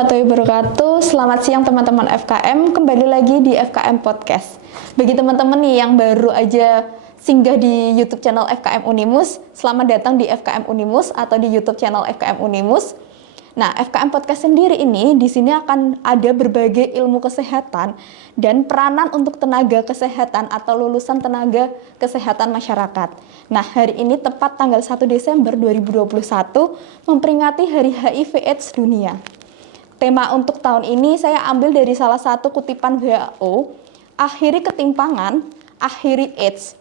warahmatullahi wabarakatuh. Selamat siang teman-teman FKM. Kembali lagi di FKM Podcast. Bagi teman-teman nih yang baru aja singgah di YouTube channel FKM Unimus, selamat datang di FKM Unimus atau di YouTube channel FKM Unimus. Nah, FKM Podcast sendiri ini di sini akan ada berbagai ilmu kesehatan dan peranan untuk tenaga kesehatan atau lulusan tenaga kesehatan masyarakat. Nah, hari ini tepat tanggal 1 Desember 2021 memperingati Hari HIV/AIDS Dunia. Tema untuk tahun ini saya ambil dari salah satu kutipan WHO, akhiri ketimpangan, akhiri AIDS,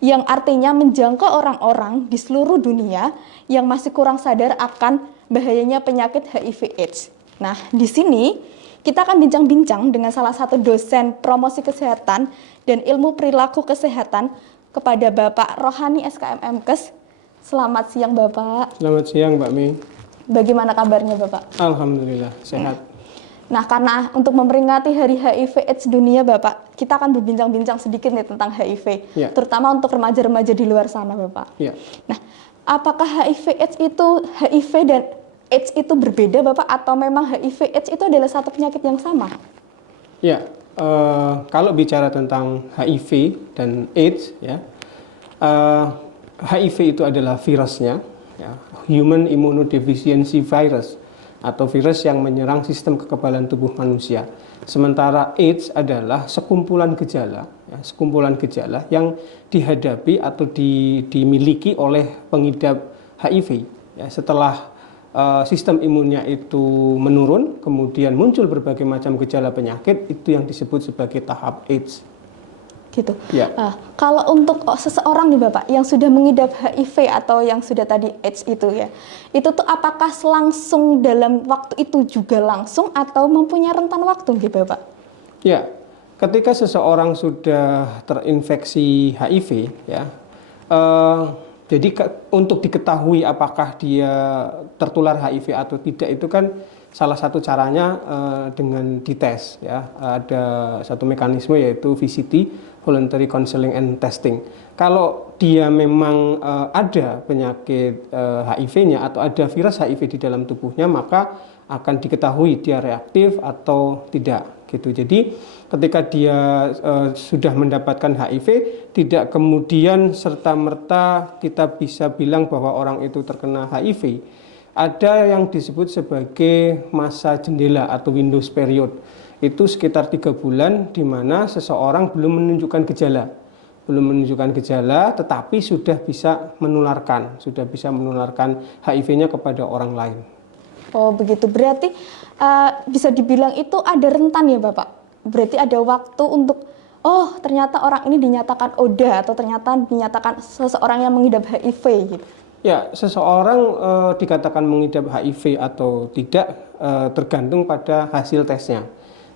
yang artinya menjangkau orang-orang di seluruh dunia yang masih kurang sadar akan bahayanya penyakit HIV/AIDS. Nah, di sini kita akan bincang-bincang dengan salah satu dosen promosi kesehatan dan ilmu perilaku kesehatan kepada Bapak Rohani SKM MKes. Selamat siang Bapak. Selamat siang Mbak Mi. Bagaimana kabarnya Bapak? Alhamdulillah sehat. Nah, karena untuk memperingati Hari HIV/AIDS Dunia Bapak, kita akan berbincang-bincang sedikit nih tentang HIV, Ya. terutama untuk remaja-remaja di luar sana Bapak. Ya. Nah, apakah HIV dan AIDS itu berbeda Bapak, atau memang HIV/AIDS itu adalah satu penyakit yang sama? Ya, kalau bicara tentang HIV dan AIDS, ya, HIV itu adalah virusnya, ya, Human Immunodeficiency Virus, atau virus yang menyerang sistem kekebalan tubuh manusia. Sementara AIDS adalah sekumpulan gejala yang dihadapi atau dimiliki oleh pengidap HIV. Ya, setelah sistem imunnya itu menurun, kemudian muncul berbagai macam gejala penyakit, itu yang disebut sebagai tahap AIDS. Gitu. Ya. Kalau untuk seseorang nih Bapak yang sudah mengidap HIV atau yang sudah tadi AIDS itu ya, itu tuh apakah langsung dalam waktu itu juga langsung atau mempunyai rentan waktu gitu Bapak? Ya, ketika seseorang sudah terinfeksi HIV, ya, jadi untuk diketahui apakah dia tertular HIV atau tidak itu kan salah satu caranya dengan dites, ya. Ada satu mekanisme yaitu VCT, Voluntary Counseling and Testing. Kalau dia memang ada penyakit HIV-nya atau ada virus HIV di dalam tubuhnya, maka akan diketahui dia reaktif atau tidak, gitu. Jadi ketika dia sudah mendapatkan HIV, tidak kemudian serta-merta kita bisa bilang bahwa orang itu terkena HIV. Ada yang disebut sebagai masa jendela atau windows period. Itu sekitar 3 bulan di mana seseorang belum menunjukkan gejala, tetapi sudah bisa menularkan HIV-nya kepada orang lain. Oh begitu, berarti bisa dibilang itu ada rentan ya Bapak? Berarti ada waktu untuk, oh ternyata orang ini dinyatakan ODA atau ternyata dinyatakan seseorang yang mengidap HIV gitu. Ya, seseorang dikatakan mengidap HIV atau tidak tergantung pada hasil tesnya.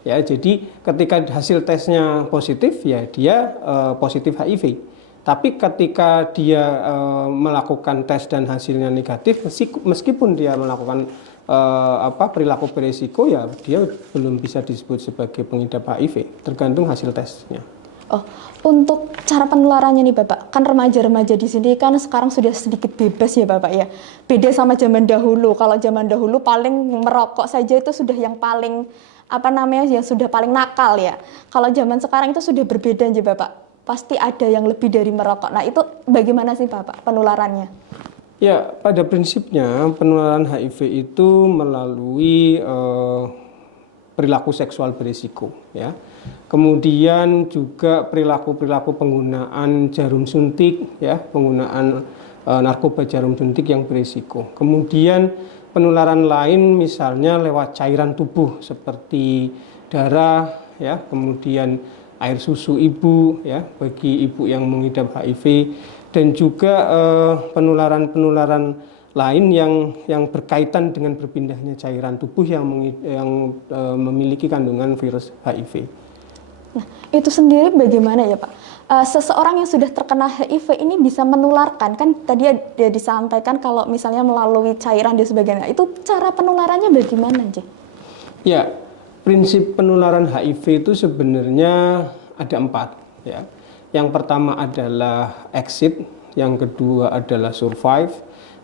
Ya, jadi ketika hasil tesnya positif, ya dia positif HIV. Tapi ketika dia melakukan tes dan hasilnya negatif, meskipun dia melakukan perilaku beresiko, ya dia belum bisa disebut sebagai pengidap HIV, tergantung hasil tesnya. Oh, untuk cara penularannya nih Bapak, kan remaja-remaja di sini kan sekarang sudah sedikit bebas ya Bapak ya. Beda sama zaman dahulu. Kalau zaman dahulu paling merokok saja itu sudah yang paling yang sudah paling nakal ya. Kalau zaman sekarang itu sudah berbeda aja Bapak. Pasti ada yang lebih dari merokok. Nah, itu bagaimana sih Bapak penularannya? Ya, pada prinsipnya penularan HIV itu melalui perilaku seksual berisiko, ya. Kemudian juga perilaku penggunaan jarum suntik, ya, penggunaan narkoba jarum suntik yang berisiko. Kemudian penularan lain misalnya lewat cairan tubuh seperti darah, ya, kemudian air susu ibu, ya, bagi ibu yang mengidap HIV, dan juga penularan lain yang berkaitan dengan berpindahnya cairan tubuh yang memiliki kandungan virus HIV. Nah, itu sendiri bagaimana ya Pak? Seseorang yang sudah terkena HIV ini bisa menularkan, kan tadi ada disampaikan kalau misalnya melalui cairan dan sebagainya. Itu cara penularannya bagaimana aja? Ya, prinsip penularan HIV itu sebenarnya ada 4, ya. Yang pertama adalah exit, yang kedua adalah survive,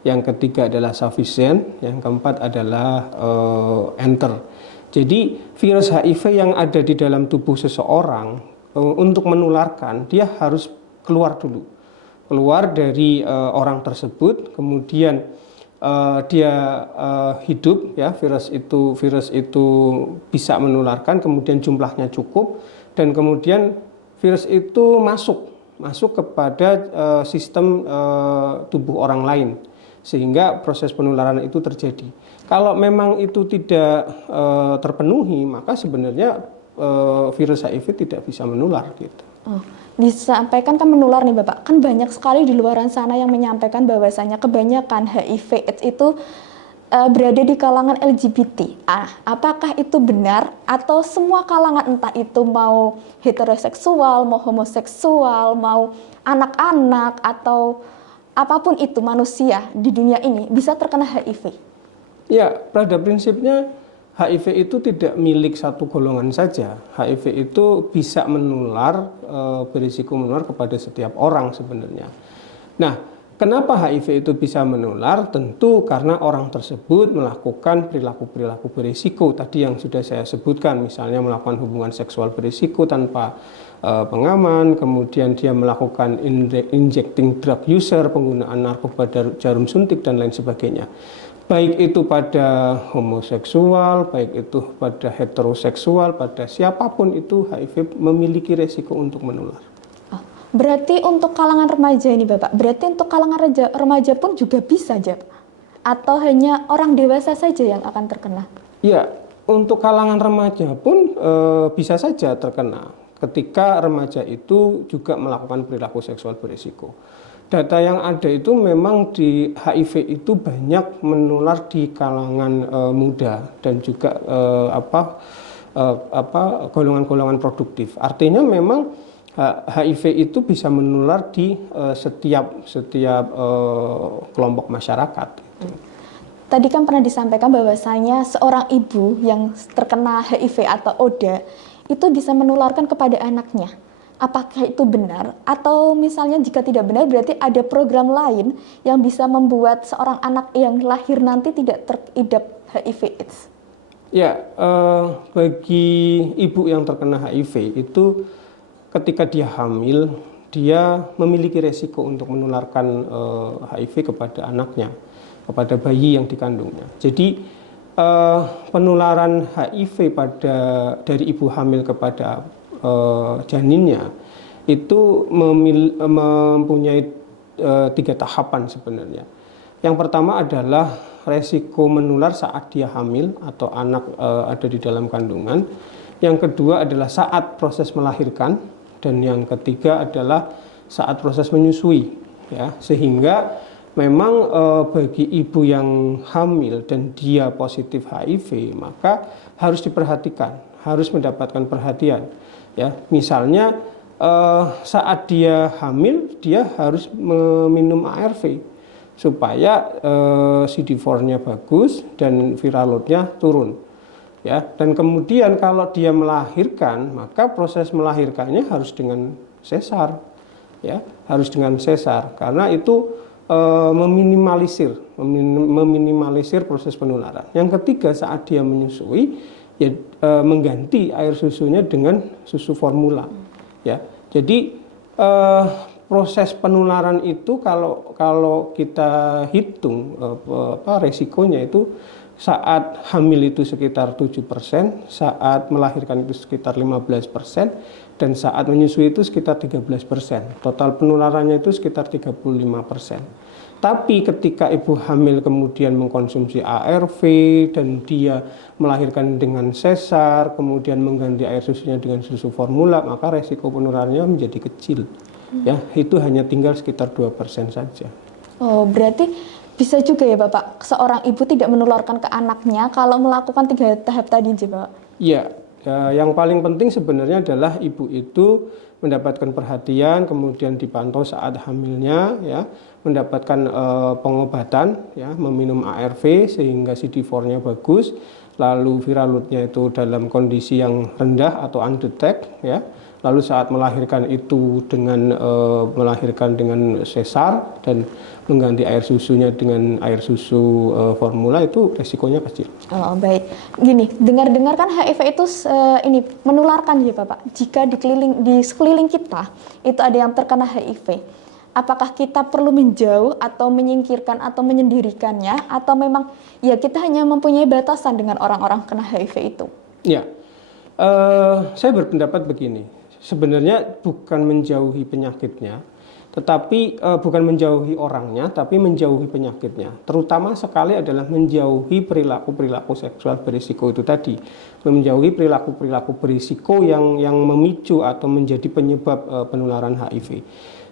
yang ketiga adalah sufficient, yang keempat adalah enter. Jadi virus HIV yang ada di dalam tubuh seseorang untuk menularkan, dia harus keluar dulu, keluar dari orang tersebut, kemudian dia hidup, ya, virus itu bisa menularkan, kemudian jumlahnya cukup, dan kemudian virus itu masuk kepada sistem tubuh orang lain, sehingga proses penularan itu terjadi. Kalau memang itu tidak terpenuhi, maka sebenarnya virus HIV tidak bisa menular gitu. Oh, disampaikan kan menular nih Bapak, kan banyak sekali di luaran sana yang menyampaikan bahwasanya kebanyakan HIV AIDS itu berada di kalangan LGBT. Apakah itu benar atau semua kalangan, entah itu mau heteroseksual, mau homoseksual, mau anak-anak atau apapun itu manusia di dunia ini bisa terkena HIV? Ya, pada prinsipnya HIV itu tidak milik satu golongan saja. HIV itu bisa menular, berisiko menular kepada setiap orang sebenarnya. Nah, kenapa HIV itu bisa menular? Tentu karena orang tersebut melakukan perilaku-perilaku berisiko tadi yang sudah saya sebutkan, misalnya melakukan hubungan seksual berisiko tanpa pengaman, kemudian dia melakukan injecting drug user, penggunaan narkoba jarum suntik dan lain sebagainya. Baik itu pada homoseksual, baik itu pada heteroseksual, pada siapapun itu HIV memiliki resiko untuk menular. Berarti untuk kalangan remaja ini Bapak, berarti untuk kalangan remaja pun juga bisa aja, atau hanya orang dewasa saja yang akan terkena? Ya, untuk kalangan remaja pun bisa saja terkena ketika remaja itu juga melakukan perilaku seksual berisiko. Data yang ada itu memang di HIV itu banyak menular di kalangan muda dan juga golongan-golongan produktif. Artinya memang HIV itu bisa menular di setiap kelompok masyarakat. Tadi kan pernah disampaikan bahwasanya seorang ibu yang terkena HIV atau ODA itu bisa menularkan kepada anaknya. Apakah itu benar? Atau misalnya jika tidak benar, berarti ada program lain yang bisa membuat seorang anak yang lahir nanti tidak teridap HIV/AIDS? Ya, bagi ibu yang terkena HIV itu ketika dia hamil, dia memiliki resiko untuk menularkan HIV kepada anaknya, kepada bayi yang dikandungnya. Jadi penularan HIV dari ibu hamil kepada janinnya itu mempunyai 3 tahapan sebenarnya. Yang pertama adalah resiko menular saat dia hamil atau anak ada di dalam kandungan. Yang kedua adalah saat proses melahirkan, dan yang ketiga adalah saat proses menyusui, ya. Sehingga memang bagi ibu yang hamil dan dia positif HIV, maka harus diperhatikan, harus mendapatkan perhatian. Ya, misalnya saat dia hamil, dia harus meminum ARV supaya CD4-nya bagus dan viral load-nya turun. Ya, dan kemudian kalau dia melahirkan, maka proses melahirkannya harus dengan sesar. Ya, harus dengan sesar karena itu meminimalisir proses penularan. Yang ketiga, saat dia menyusui, ya, mengganti air susunya dengan susu formula, ya. Jadi proses penularan itu kalau kita hitung resikonya itu saat hamil itu sekitar 7%, saat melahirkan itu sekitar 15%, dan saat menyusui itu sekitar 13%. Total penularannya itu sekitar 35%. Tapi ketika ibu hamil kemudian mengkonsumsi ARV dan dia melahirkan dengan sesar, kemudian mengganti air susunya dengan susu formula, maka resiko penularannya menjadi kecil. Ya, itu hanya tinggal sekitar 2% saja. Oh, berarti bisa juga ya Bapak, seorang ibu tidak menularkan ke anaknya kalau melakukan 3 tahap tadi, Pak? Iya, yang paling penting sebenarnya adalah ibu itu mendapatkan perhatian, kemudian dipantau saat hamilnya, ya, mendapatkan pengobatan, ya, meminum ARV sehingga CD4-nya bagus, lalu viral load-nya itu dalam kondisi yang rendah atau undetect, ya, lalu saat melahirkan itu dengan melahirkan dengan sesar dan mengganti air susunya dengan air susu formula, itu resikonya kecil. Oh, baik. Gini, dengar-dengar kan HIV itu ini menularkan ya Bapak. Jika di sekeliling kita itu ada yang terkena HIV, apakah kita perlu menjauh atau menyingkirkan atau menyendirikannya, atau memang ya kita hanya mempunyai batasan dengan orang-orang kena HIV itu? Ya, saya berpendapat begini. Sebenarnya bukan menjauhi penyakitnya, tetapi bukan menjauhi orangnya, tapi menjauhi penyakitnya. Terutama sekali adalah menjauhi perilaku-perilaku seksual berisiko itu tadi, menjauhi perilaku-perilaku berisiko yang memicu atau menjadi penyebab penularan HIV.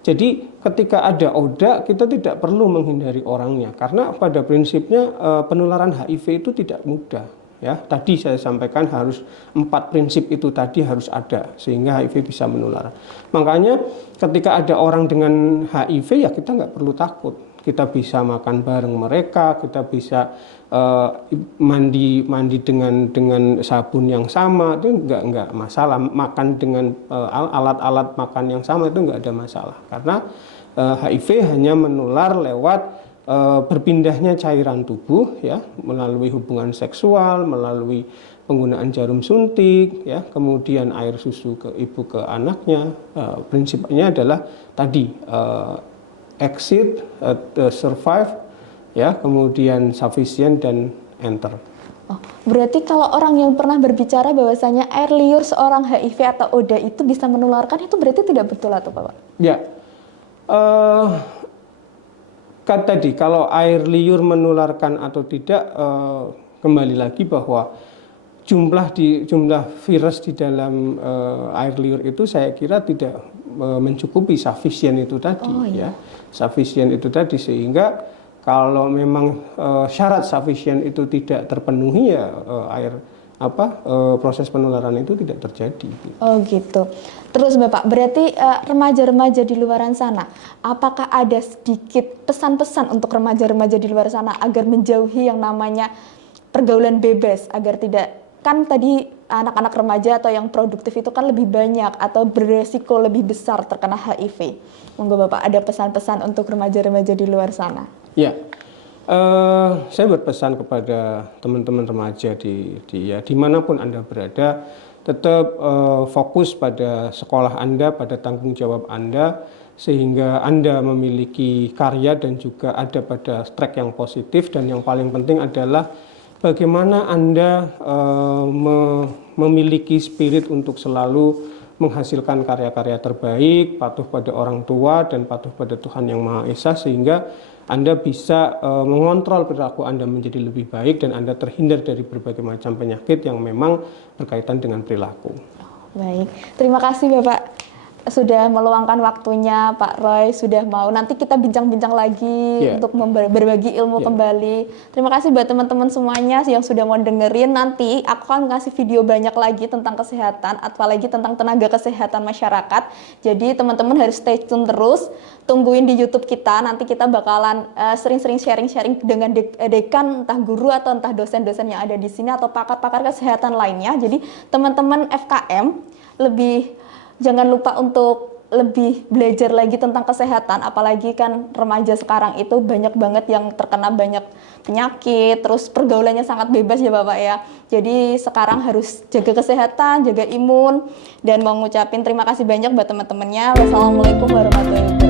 Jadi ketika ada ODA, kita tidak perlu menghindari orangnya, karena pada prinsipnya penularan HIV itu tidak mudah. Ya, tadi saya sampaikan harus 4 prinsip itu tadi harus ada sehingga HIV bisa menular. Makanya ketika ada orang dengan HIV ya kita nggak perlu takut. Kita bisa makan bareng mereka, kita bisa mandi dengan sabun yang sama, itu nggak masalah. Makan dengan alat-alat makan yang sama itu nggak ada masalah, karena HIV hanya menular lewat berpindahnya cairan tubuh, ya, melalui hubungan seksual, melalui penggunaan jarum suntik, ya, kemudian air susu ke ibu ke anaknya. Prinsipnya adalah tadi exit, survive, ya, kemudian sufficient dan enter. Oh, berarti kalau orang yang pernah berbicara bahwasanya air liur seorang HIV atau ODA itu bisa menularkan, itu berarti tidak betul atau Pak? Ya. Kan tadi kalau air liur menularkan atau tidak, kembali lagi bahwa jumlah virus di dalam air liur itu saya kira tidak mencukupi sufficient itu tadi. Oh, iya. Ya, sufficient itu tadi, sehingga kalau memang syarat sufficient itu tidak terpenuhi ya proses penularan itu tidak terjadi. Oh gitu. Terus Bapak, berarti remaja-remaja di luaran sana, apakah ada sedikit pesan-pesan untuk remaja-remaja di luar sana agar menjauhi yang namanya pergaulan bebas, agar tidak, kan tadi anak-anak remaja atau yang produktif itu kan lebih banyak atau beresiko lebih besar terkena HIV. Monggo Bapak, ada pesan-pesan untuk remaja-remaja di luar sana? Ya. Saya berpesan kepada teman-teman remaja dimanapun Anda berada, tetap fokus pada sekolah Anda, pada tanggung jawab Anda, sehingga Anda memiliki karya dan juga ada pada track yang positif. Dan yang paling penting adalah bagaimana Anda memiliki spirit untuk selalu menghasilkan karya-karya terbaik, patuh pada orang tua dan patuh pada Tuhan Yang Maha Esa, sehingga Anda bisa mengontrol perilaku Anda menjadi lebih baik dan Anda terhindar dari berbagai macam penyakit yang memang berkaitan dengan perilaku. Baik, terima kasih Bapak sudah meluangkan waktunya, Pak Roy sudah mau. Nanti kita bincang-bincang lagi untuk berbagi ilmu kembali. Terima kasih buat teman-teman semuanya yang sudah mau dengerin. Nanti aku akan ngasih video banyak lagi tentang kesehatan, apalagi tentang tenaga kesehatan masyarakat. Jadi teman-teman harus stay tune terus. Tungguin di YouTube kita. Nanti kita bakalan sering-sering sharing-sharing dengan dekan, entah guru atau entah dosen-dosen yang ada di sini atau pakar-pakar kesehatan lainnya. Jadi teman-teman FKM jangan lupa untuk lebih belajar lagi tentang kesehatan, apalagi kan remaja sekarang itu banyak banget yang terkena banyak penyakit, terus pergaulannya sangat bebas ya Bapak ya. Jadi sekarang harus jaga kesehatan, jaga imun, dan mau ngucapin terima kasih banyak buat teman-temannya. Wassalamualaikum warahmatullahi wabarakatuh.